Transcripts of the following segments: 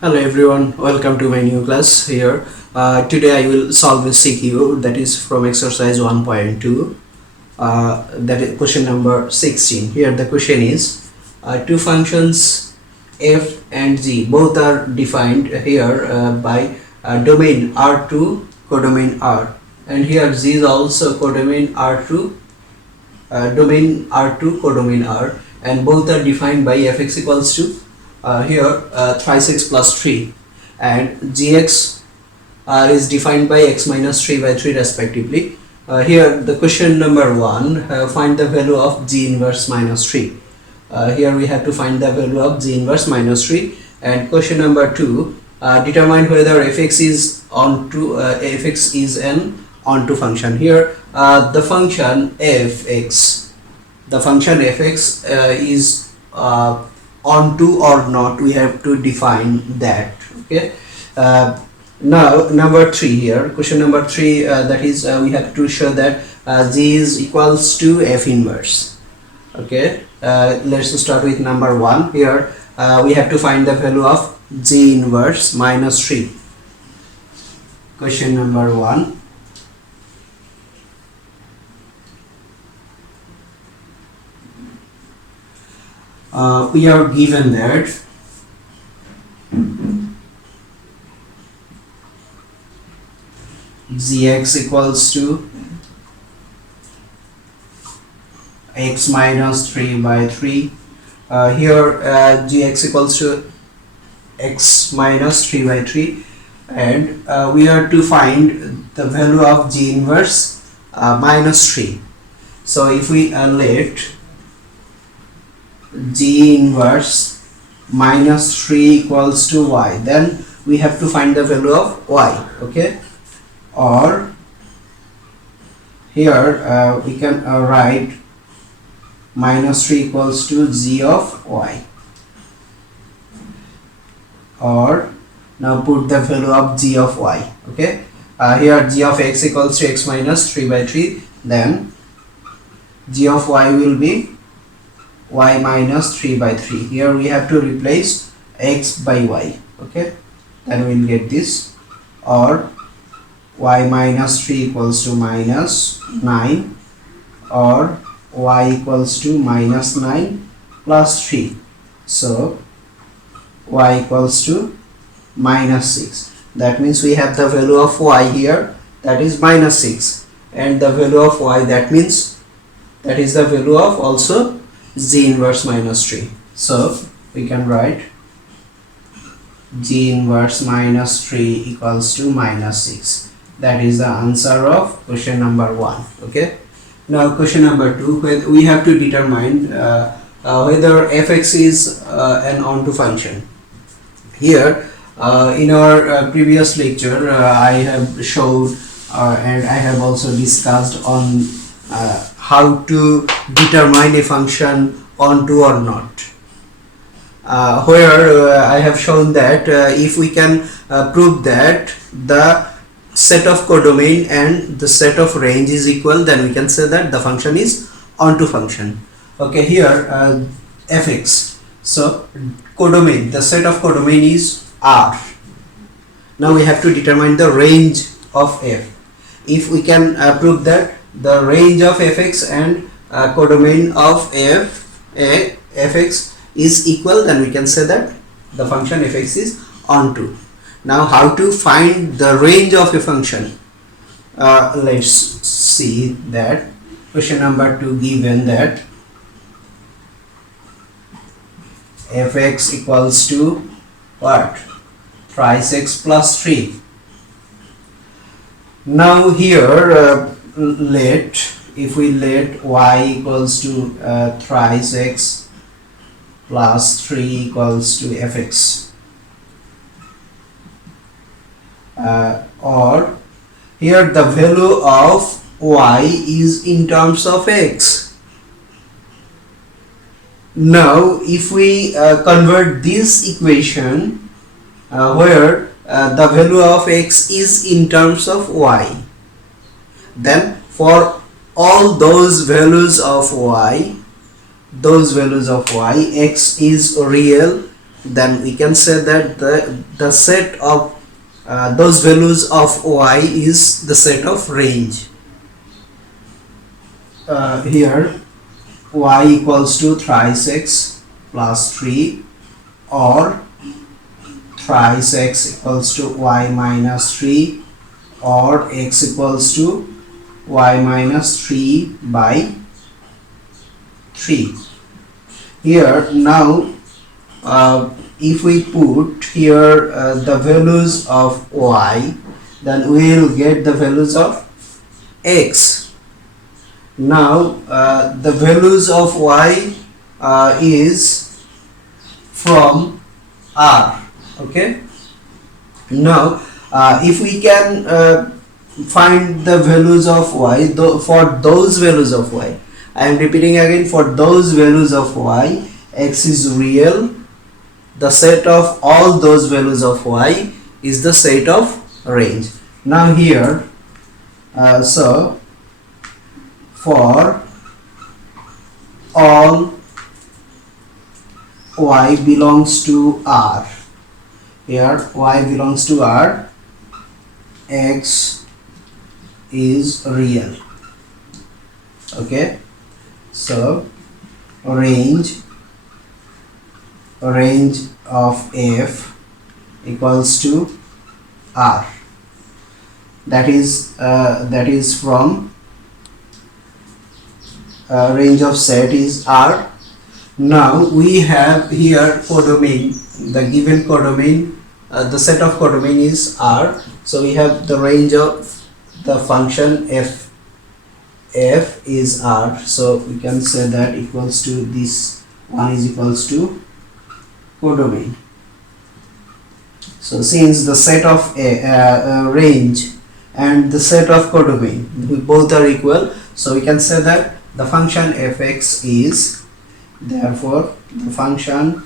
Hello everyone, welcome to my new class here. Today I will solve a CQ that is from exercise 1.2, that is question number 16. Here the question is two functions f and g both are defined here by domain R2 codomain R, and here g is also codomain R2 domain R2 codomain R, and both are defined by fx equals to here thrice x plus 3, and gx is defined by x minus 3 by 3 respectively. Here the question number 1, find the value of g inverse minus 3. Here we have to find the value of g inverse minus 3, and question number 2, determine whether fx is an onto function. Here the function fx is onto or not, we have to define that. Okay, now number 3, here question number 3, that is we have to show that g is equals to f inverse. Okay, let's start with number 1. Here we have to find the value of g inverse minus 3. Question number 1. We are given that gx equals to x minus 3 by 3. Here gx equals to x minus 3 by 3, and we are to find the value of g inverse minus 3. So if we let g inverse minus 3 equals to y, then we have to find the value of y. Okay, or here we can write minus 3 equals to g of y, or now put the value of g of y. Okay, here g of x equals to x minus 3 by 3, then g of y will be y minus 3 by 3. Here we have to replace x by y. Okay, then we'll get this, or y minus 3 equals to minus 9, or y equals to minus 9 plus 3. So y equals to minus 6. That means we have the value of y here, that is minus 6, and the value of y, that means that is the value of also g inverse minus 3. So we can write g inverse minus 3 equals to minus 6. That is the answer of question number 1. Okay, now question number 2, where we have to determine whether fx is an onto function. Here in our previous lecture I have showed and I have also discussed on how to determine a function onto or not, where I have shown that if we can prove that the set of codomain and the set of range is equal, then we can say that the function is onto function. Okay, here fx, so codomain, the set of codomain is R. Now we have to determine the range of f. If we can prove that the range of fx and codomain of fx is equal, then we can say that the function fx is onto. Now how to find the range of a function? Let's see that. Question number 2 given that fx equals to what? Thrice x plus 3. Now here if we let y equals to thrice x plus 3 equals to fx, or here the value of y is in terms of x. Now if we convert this equation where the value of x is in terms of y, then for all those values of y, x is real then we can say that the set of those values of y is the set of range. Here y equals to thrice x plus 3, or thrice x equals to y minus 3, or x equals to y minus 3 by 3. Here now if we put here the values of y, then we will get the values of x. Now the values of y is from r. Okay, now if we can find the values of y, for those values of y, I am repeating again, for those values of y, x is real. The set of all those values of y is the set of range. Now here so for all y belongs to r, here y belongs to r, x is real. Okay, so range of f equals to r, that is from range of set is r. Now we have here codomain, the given codomain, the set of codomain is r, so we have the range of the function f is r, so we can say that equals to this one is equals to codomain. So since the set of range and the set of codomain both are equal, so we can say that the function fx is, therefore the function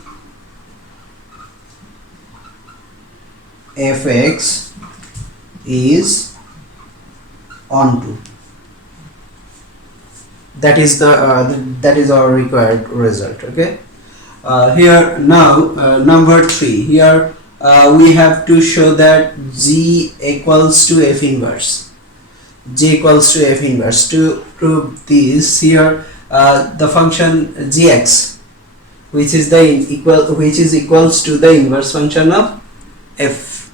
fx is onto. That is that is our required result. Okay, here now number 3, here we have to show that g equals to f inverse. G equals to f inverse. To prove this, here the function gx, which is equals to the inverse function of fx.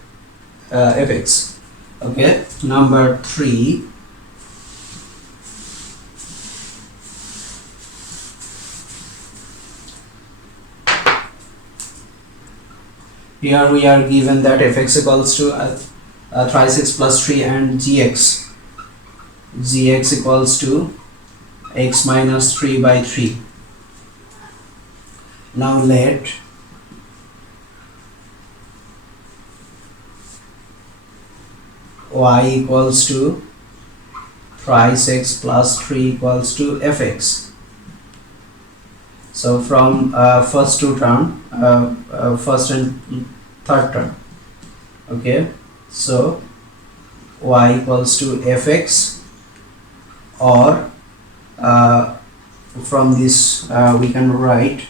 Okay, number 3, here we are given that fx equals to thrice x plus 3 and gx equals to x minus 3 by 3. Now let y equals to thrice x plus 3 equals to fx. So from first two term, first and third term. Okay, so y equals to fx, or from this we can write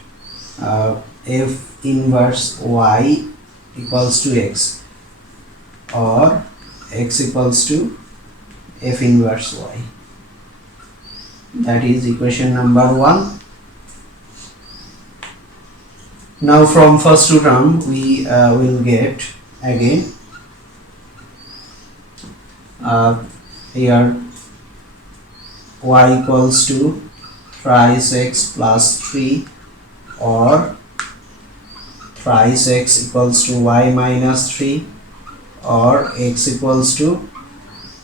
f inverse y equals to x, or x equals to f inverse y. That is equation number 1. Now from first two term we will get again here y equals to thrice x plus 3, or thrice x equals to y minus 3, or x equals to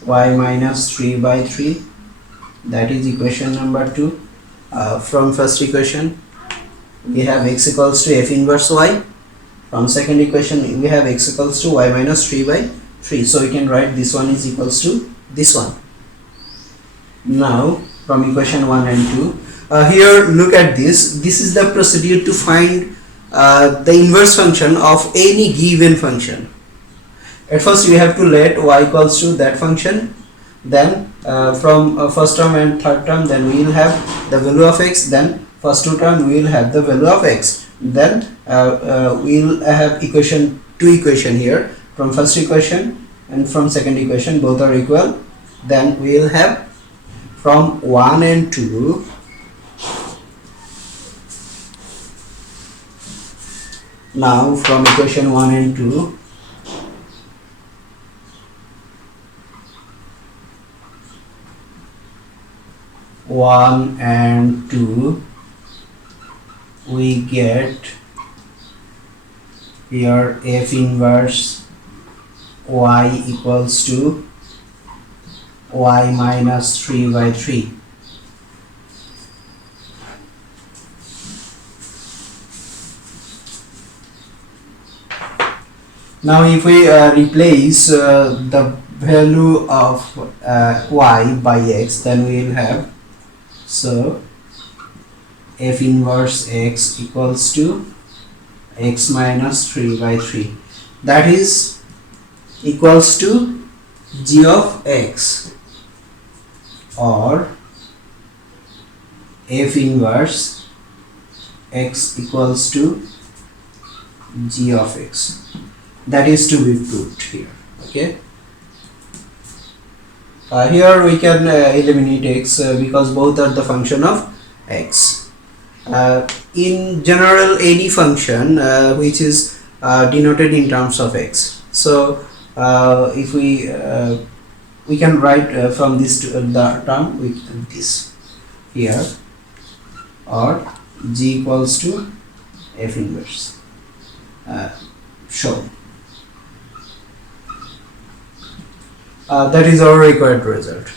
y minus 3 by 3. That is equation number 2. From first equation we have x equals to f inverse y. From second equation we have x equals to y minus 3 by 3. So we can write this one is equals to this one. Now from equation 1 and 2, here look at this. This is the procedure to find the inverse function of any given function. At first we have to let y equals to that function, then from first term and third term, then we will have the value of x, then first two term we will have the value of x. then we'll have two equation here, from first equation and from second equation, both are equal. Then we'll have from 1 and 2, now from equation 1 and 2, we get here f inverse y equals to y minus 3 by 3. Now if we replace the value of y by x, then we will have, so f inverse x equals to x minus 3 by 3, that is equals to g of x, or f inverse x equals to g of x. That is to be proved here. Okay. Here we can eliminate x because both are the function of x. In general, any function which is denoted in terms of x. So if we can write from this to the term with this here, or g equals to f inverse shown. That is our required result.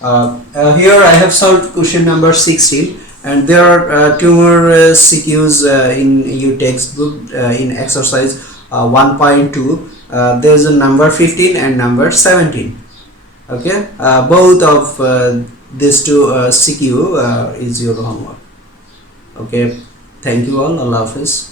Here I have solved question number 16, and there are two more CQs in your textbook in exercise 1.2. There is a number 15 and number 17. Okay, both of these two CQ is your homework. Okay, thank you all. Allah Hafiz.